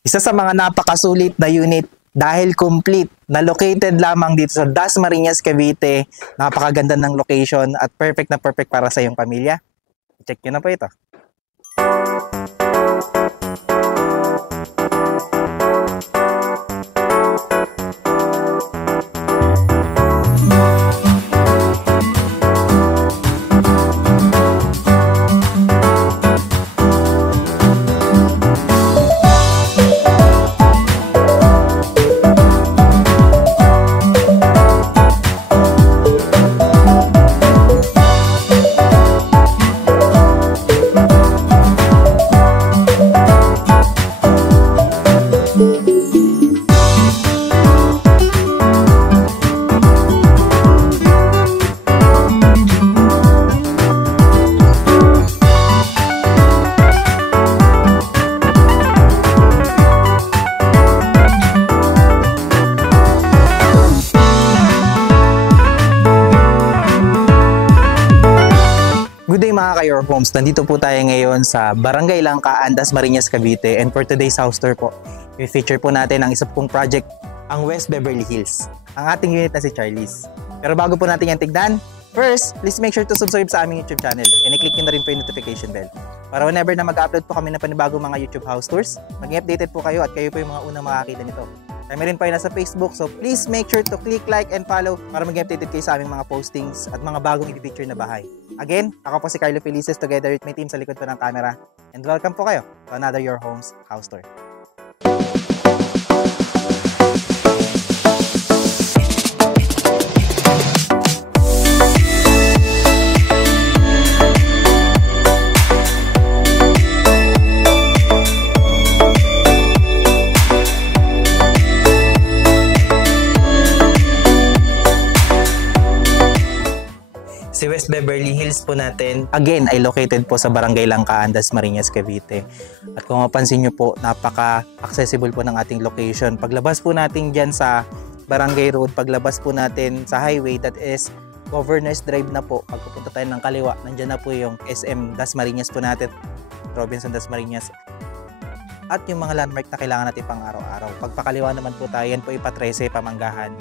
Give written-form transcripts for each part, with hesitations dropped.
Isa sa mga napakasulit na unit dahil complete na located lamang dito sa Dasmariñas, Cavite. Napakaganda ng location at perfect na perfect para sa iyong pamilya. Check nyo na po ito. Good day mga ka-Your Homes. Nandito po tayo ngayon sa Barangay Langkaan, Dasmariñas, Cavite. And for today's house tour po, i-feature po natin ang isa pong project, ang West Beverly Hills. Ang ating unit na si Charlie's. Pero bago po natin yan tignan, first, please make sure to subscribe sa aming YouTube channel. And i-click nyo na rin po yung notification bell. Para whenever na mag-upload po kami ng panibagong mga YouTube house tours, maging updated po kayo at kayo po yung mga unang makakita nito. Kami rin po ay nasa Facebook, so please make sure to click like and follow para maging updated kayo sa aming mga postings at mga bagong i-feature na bahay. Again, ako po si Carlo Felices together with my team sa likod po ng camera. And welcome po kayo to another Your Homes house tour. Si West Beverly Hills po natin, again, ay located po sa Barangay Langkaan, Dasmariñas, Cavite. At kung mapansin nyo po, napaka-accessible po ng ating location. Paglabas po natin dyan sa Barangay Road, paglabas po natin sa highway, that is Governor's Drive na po. Pagpupunta tayo ng kaliwa, nandyan na po yung SM Dasmariñas po natin, Robinson Dasmariñas. At yung mga landmark na kailangan natin pang araw-araw. Pagpakaliwa naman po tayo, yan po ipa 13, Pamanggahan.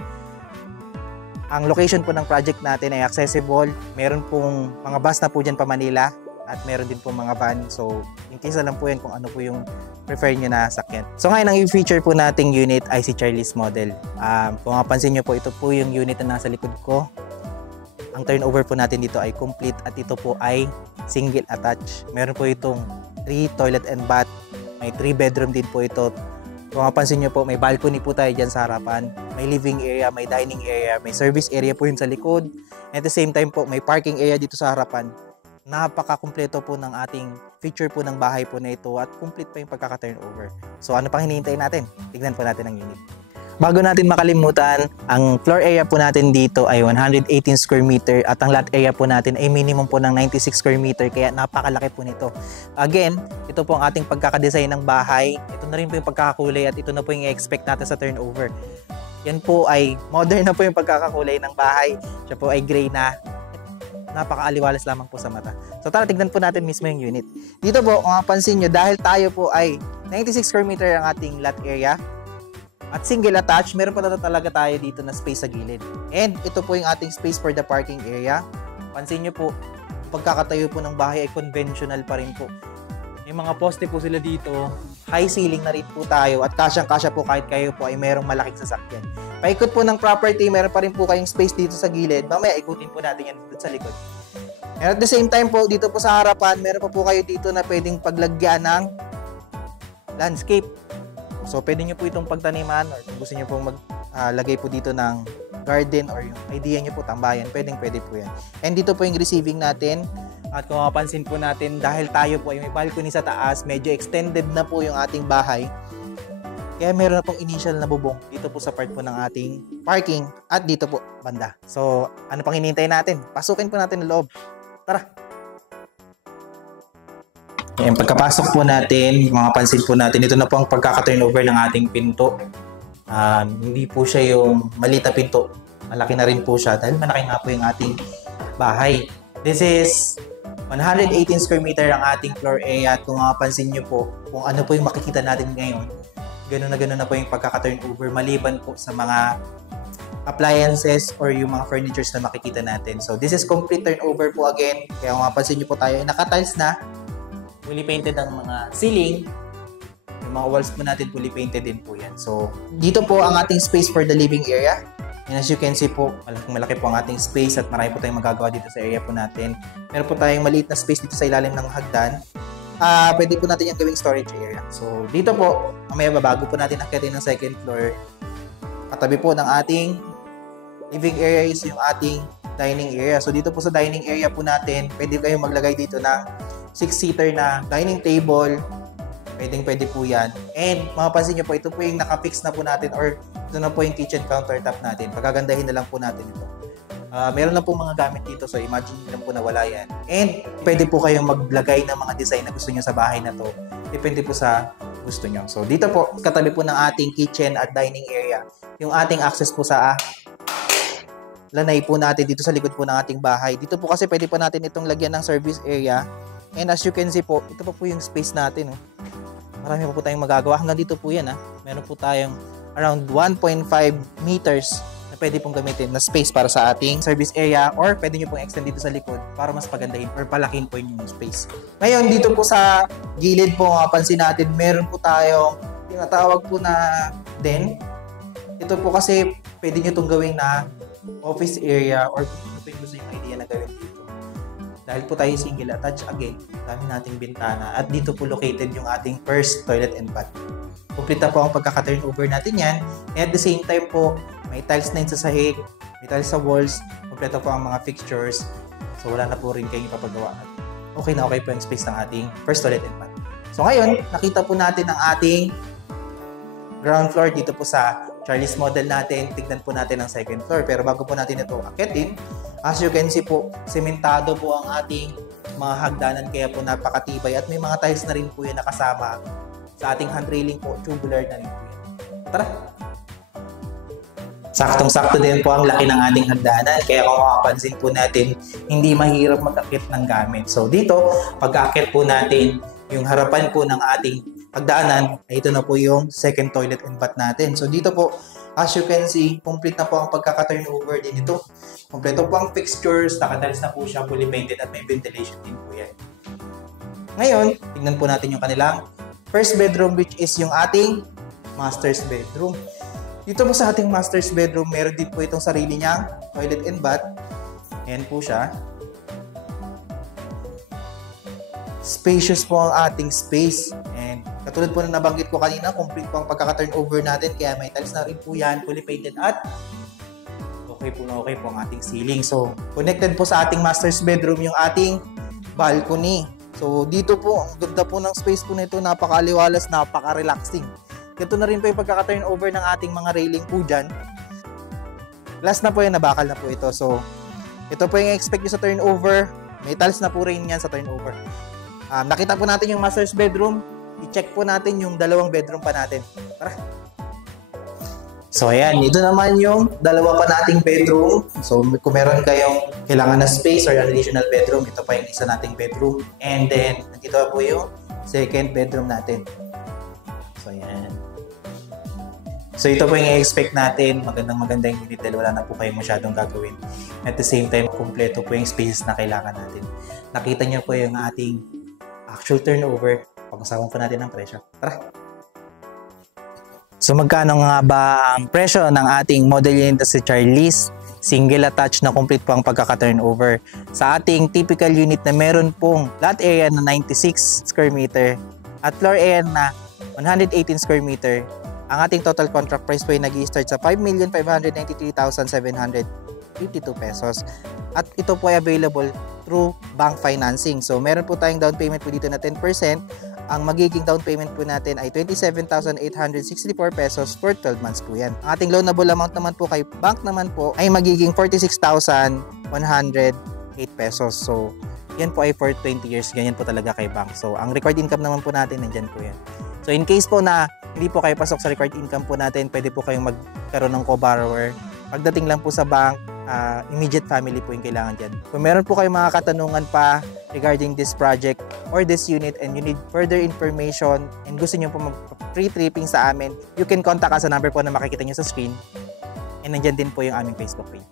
Ang location po ng project natin ay accessible. Meron pong mga bus na po dyan pa Manila at meron din po mga van. So, in case na lang po yan kung ano po yung prefer nyo na sakyan. So, ngayon ang i-feature po nating unit ay si Charlie's model. Kung mapansin nyo po, ito po yung unit na nasa likod ko. Ang turnover po natin dito ay complete at ito po ay single attached. Meron po itong 3 toilet and bath. May 3 bedroom din po ito. Kung mapansin nyo po, may balcony po tayo dyan sa harapan. May living area, may dining area, may service area po yun sa likod. At the same time po, may parking area dito sa harapan. Napaka-kumpleto po ng ating feature po ng bahay po na ito at complete pa yung pagkaka-turnover. So ano pang hinihintay natin? Tignan po natin ang unit. Bago natin makalimutan, ang floor area po natin dito ay 118 square meter at ang lot area po natin ay minimum po ng 96 square meter kaya napakalaki po nito. Again, ito po ang ating pagkakadesign ng bahay. Ito na rin po yung pagkakakulay at ito na po yung i-expect natin sa turnover. Yan po ay modern na po yung pagkakakulay ng bahay. Siya po ay gray na. Napakaaliwalas lamang po sa mata. So tara, tignan po natin mismo yung unit. Dito po, kung mapansin nyo, dahil tayo po ay 96 square meter ang ating lot area, at single attached, meron pa talaga tayo dito na space sa gilid. And ito po yung ating space for the parking area. Pansin nyo po, pagkakatayo po ng bahay ay conventional pa rin po. May mga poste po sila dito, high ceiling na rin po tayo at kasyang-kasya po kahit kayo po ay merong malaking sasakyan. Paikot po ng property, meron pa rin po kayong space dito sa gilid. Mamaya ikutin po natin yan dito sa likod. And at the same time po, dito po sa harapan, meron pa po kayo dito na pwedeng paglagyan ng landscape. So, pwede nyo po itong pagtaniman or kung gusto nyo pong maglagay po dito ng garden or yung idea nyo po tambayan, pwede po yan. And dito po yung receiving natin. At kung mapansin po natin, dahil tayo po ay may balcony sa taas, medyo extended na po yung ating bahay. Kaya meron na pong initial na bubong dito po sa part po ng ating parking at dito po banda. So, ano pang hinihintay natin? Pasukin po natin ang loob. Tara! Ayan, pagkapasok po natin, mapapansin po natin, ito na po ang pagkaka-turnover ng ating pinto. Hindi po siya yung maliit na pinto. Malaki na rin po siya dahil malaki nga po yung ating bahay. This is 118 square meter ang ating floor area at kung mapapansin nyo po kung ano po yung makikita natin ngayon, Ganun na po yung pagkaka-turnover maliban po sa mga appliances or yung mga furnitures na makikita natin. So this is complete turnover po again. Kaya kung mapansin nyo po tayo, naka-tiles na, fully painted ang mga ceiling. Yung mga walls po natin, fully painted din po yan. So dito po ang ating space for the living area. And as you can see po, malaki po ang ating space at marami po tayong magagawa dito sa area po natin. Meron po tayong maliit na space dito sa ilalim ng hagdan. Pwede po natin yung gawing storage area. So dito po, mamaya bago po natin akitin ng second floor, katabi po ng ating living area is yung ating dining area. So dito po sa dining area po natin, pwede kayong maglagay dito ng 6-seater na dining table. Pwede po yan. And mapapansin nyo po, ito po yung nakafix na po natin or ito na po yung kitchen countertop natin. Pagagandahin na lang po natin ito. Meron na po mga gamit dito, so imagine nyo lang po na wala yan. And pwede po kayong maglagay ng mga design na gusto nyo sa bahay na to. Depende po sa gusto nyo. So dito po, katabi po ng ating kitchen at dining area, yung ating access po sa lanay po natin dito sa likod po ng ating bahay. Dito po kasi pwede po natin itong lagyan ng service area. And as you can see po, ito po yung space natin. Marami po tayong magagawa. Hanggang dito po yan. Meron po tayong around 1.5 meters na pwede pong gamitin na space para sa ating service area or pwede nyo pong extend dito sa likod para mas pagandahin or palakin po yung space. Ngayon, dito po sa gilid po, mapansin natin, meron po tayong tinatawag po na den. Ito po kasi pwede nyo itong gawing na office area or kung gusto yung idea na gawin dito. Dahil po tayo single attached, again, dami nating bintana at dito po located yung ating first toilet and bath. Complete na po ang pagkaka-turnover natin yan. And at the same time po, may tiles na yun sa sahig, may tiles sa walls, complete po ang mga fixtures. So wala na po rin kayong ipapagawa. Okay na okay po yung space ng ating first toilet and bath. So ngayon, nakita po natin ang ating ground floor dito po sa Charlie's model natin. Tignan po natin ang second floor. Pero bago po natin ito akitin, as you can see po, sementado po ang ating mga hagdanan kaya po napakatibay at may mga tiles na rin po yan nakasama sa ating hand railing po, tubular na rin po yan. Tara! Saktong-sakto din po ang laki ng ating hagdanan kaya kung makapansin po natin, hindi mahirap mag-akit ng gamit. So dito, pag-akit po natin yung harapan po ng ating hagdanan, ito na po yung second toilet and bath natin. So dito po, as you can see, complete na po ang pagkaka-turnover din ito. Kompleto po ang fixtures, nakatiles na po siya, fully painted at may ventilation din po yan. Ngayon, tignan po natin yung kanilang first bedroom which is yung ating master's bedroom. Dito po sa ating master's bedroom, meron din po itong sarili niyang toilet and bath. Ayan po siya. Spacious po ang ating space. And katulad po na nabanggit ko kanina, complete po ang pagkaka-turnover natin. Kaya may tiles na rin po yan, fully painted at okay po ang ating ceiling. So, connected po sa ating master's bedroom yung ating balcony. So, dito po, ang ganda po ng space po nito, napaka-aliwalas, napaka-relaxing. Ito na rin po yung pagkaka-turnover ng ating mga railing po dyan. Last na po yun, nabakal na po ito. So, ito po yung expect nyo sa turnover. May tiles na po rin yan sa turnover. Nakita po natin yung master's bedroom. I-check po natin yung dalawang bedroom pa natin. Tara! So, ayan. Ito naman yung dalawa pa nating bedroom. So, kung meron kayong kailangan na space or additional bedroom, ito pa yung isa nating bedroom. And then, nandito po yung second bedroom natin. So, ayan. So, ito po yung i-expect natin. Magandang unit dahil wala na po kayo masyadong gagawin. At the same time, kumpleto po yung spaces na kailangan natin. Nakita nyo po yung ating actual turnover. Pag-usapan po natin ang presyo. Tara! So magkano nga ba ang presyo ng ating model unit si Charlie's single attached na complete po ang pagkaka-turnover sa ating typical unit na meron pong lot area na 96 square meter at floor area na 118 square meter. Ang ating total contract price po ay nag-i-start sa 5,593,752 pesos. At ito po ay available through bank financing. So meron po tayong down payment po dito na 10%. Ang magiging down payment po natin ay 27,864 pesos for 12 months po yan. Ang ating loanable amount naman po kay bank naman po ay magiging 46,108 pesos. So yan po ay for 20 years. Ganyan po talaga kay bank. So ang required income naman po natin, nandyan po yan. So in case po na hindi po kayo pasok sa required income po natin, pwede po kayong magkaroon ng co-borrower. Pagdating lang po sa bank, immediate family po yung kailangan dyan. Kung meron po kayong mga katanungan pa regarding this project or this unit and you need further information and gusto nyo po mag-free tripping sa amin, you can contact us sa number po na makikita nyo sa screen, and nandyan din po yung aming Facebook page.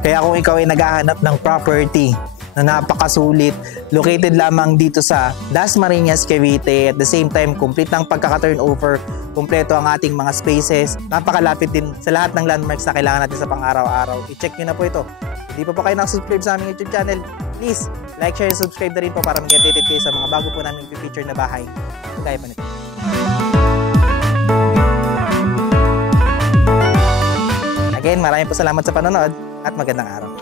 Kaya kung ikaw ay naghahanap ng property na napakasulit, located lamang dito sa Dasmariñas, Cavite, at the same time, complete ng pagkaka-turnover, kumpleto ang ating mga spaces, napakalapit din sa lahat ng landmarks na kailangan natin sa pang-araw-araw. I-check nyo na po ito. Hindi pa po kayo nakasubscribe sa aming YouTube channel, please like, share, subscribe na rin po para mag-updated kayo sa mga bago po namin feature na bahay. Kaya pa nito. Again, maraming po salamat sa panonood at magandang araw.